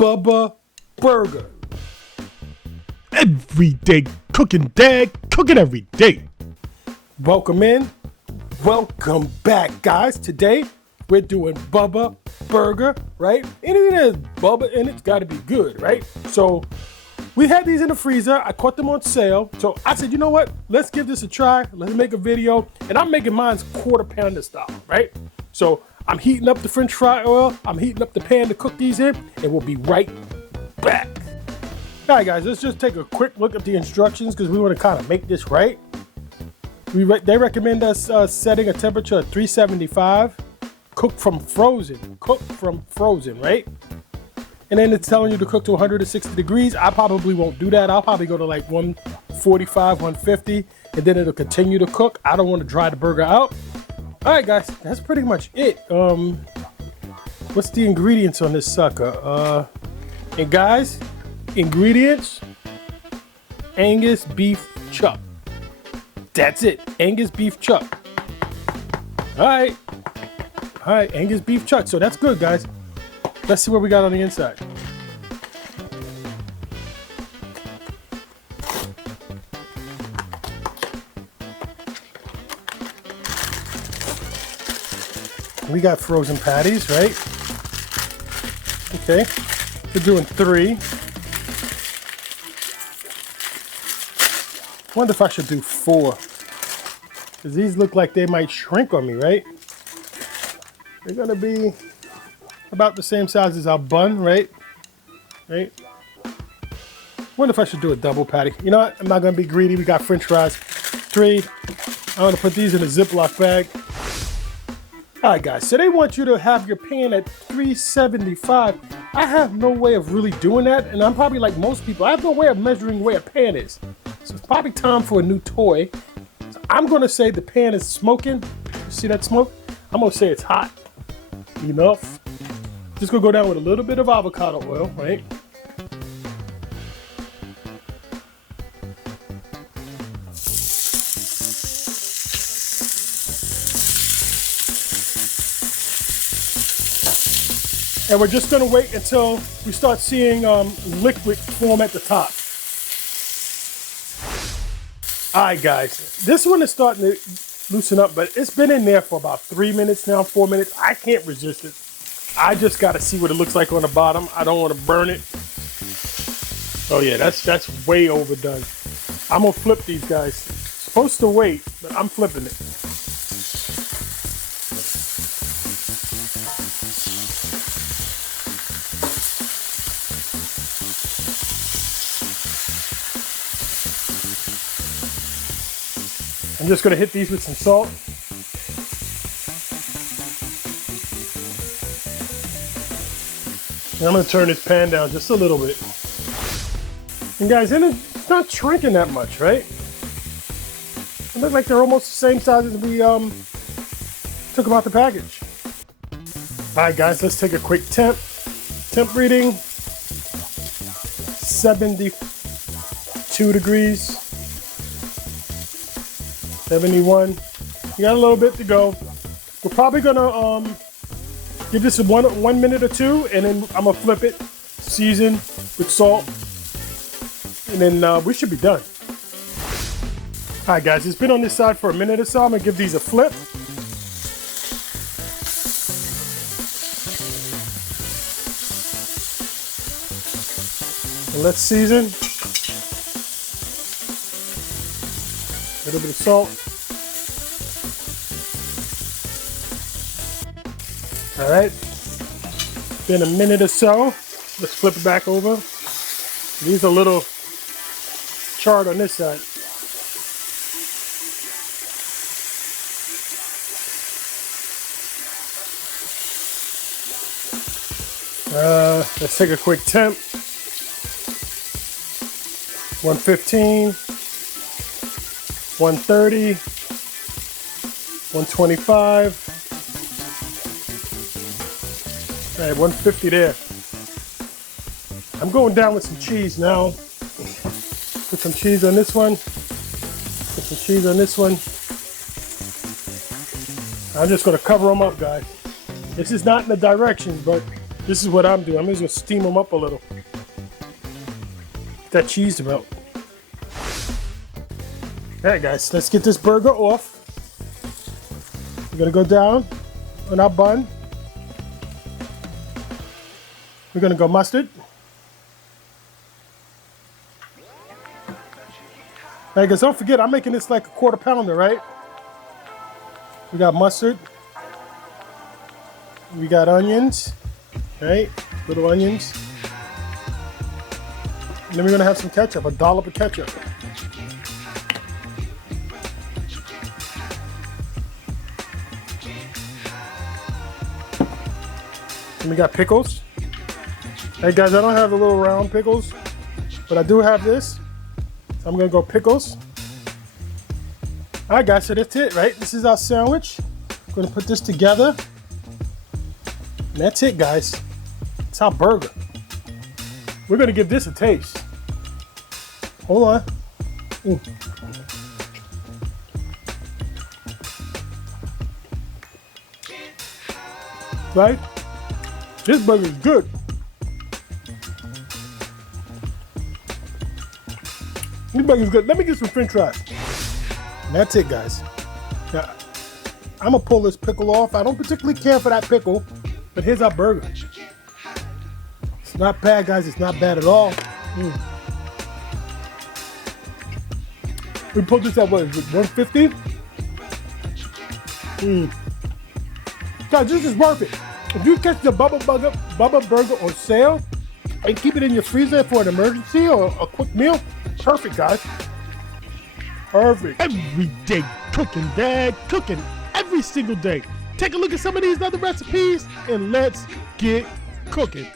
Bubba Burger. Everyday cooking, Dad. Cooking every day. Welcome in. Welcome back, guys. Today, we're doing Bubba Burger, right? Anything that has Bubba in it's got to be good, right? So, we had these in the freezer. I caught them on sale. So, I said, you know what? Let's give this a try. Let's make a video. And I'm making mine's quarter pounder style, right? So, I'm heating up the French fry oil. I'm heating up the pan to cook these in. And we'll be right back. All right, guys, let's just take a quick look at the instructions because we want to kind of make this right. They recommend us setting a temperature of 375. Cook from frozen. Cook from frozen, right? And then it's telling you to cook to 160 degrees. I probably won't do that. I'll probably go to like 145, 150, and then it'll continue to cook. I don't want to dry the burger out. All right, guys, that's pretty much it. What's the ingredients on this sucker? And guys, ingredients, Angus beef chuck. That's it, Angus beef chuck. All right, Angus beef chuck. So that's good, guys. Let's see what we got on the inside. We got frozen patties, right? Okay, we're doing 3. Wonder if I should do 4. Because these look like they might shrink on me, right? They're gonna be about the same size as our bun, right? Right? Wonder if I should do a double patty. You know what? I'm not gonna be greedy. We got French fries. 3. I'm gonna put these in a Ziploc bag. All right, guys. So they want you to have your pan at 375. I have no way of really doing that, and I'm probably like most people. I have no way of measuring where a pan is. So it's probably time for a new toy. So I'm gonna say the pan is smoking. You see that smoke? I'm gonna say it's hot enough. Just gonna go down with a little bit of avocado oil, right? And we're just gonna wait until we start seeing liquid form at the top. All right, guys, this one is starting to loosen up, but it's been in there for about 3 minutes now, 4 minutes. I can't resist it. I just gotta see what it looks like on the bottom. I don't wanna burn it. Oh yeah, that's way overdone. I'm gonna flip these guys. Supposed to wait, but I'm flipping it. I'm just gonna hit these with some salt. And I'm gonna turn this pan down just a little bit. And guys, it's not shrinking that much, right? They look like they're almost the same size as we took them out the package. All right, guys, let's take a quick temp. Temp reading, 72 degrees. 71. You got a little bit to go. We're probably gonna give this a one minute or 2, and then I'm gonna flip it, season with salt, and then we should be done. All right, guys, it's been on this side for a minute or so. I'm gonna give these a flip. And let's season. A little bit of salt. All right, been a minute or so. Let's flip it back over. These are a little charred on this side. Let's take a quick temp. 115. 130, 125, all right, 150 there. I'm going down with some cheese now. Put some cheese on this one, put some cheese on this one. I'm just gonna cover them up, guys. This is not in the directions, but This is what I'm doing. I'm just gonna steam them up a little. Get that cheese to melt. All right, guys, let's get this burger off. We're gonna go down on our bun. We're gonna go mustard. Hey guys, don't forget, I'm making this like a quarter pounder, right? We got mustard. We got onions, right? Little onions. And then we're gonna have some ketchup, a dollop of ketchup. And we got pickles. Hey guys, I don't have the little round pickles, but I do have this. So I'm gonna go pickles. All right guys, so that's it, right? This is our sandwich. I'm gonna put this together. And that's it, guys. It's our burger. We're gonna give this a taste. Hold on. Right? This burger is good. This burger is good. Let me get some french fries. And that's it, guys. Now, I'm gonna pull this pickle off. I don't particularly care for that pickle, but here's our burger. It's not bad, guys. It's not bad at all. We pulled this at what is it, 150? Guys, this is worth it. If you catch the Bubba Burger on sale and keep it in your freezer for an emergency or a quick meal, perfect, guys. Perfect. Every day cooking, Dad. Cooking every single day. Take a look at some of these other recipes and let's get cooking.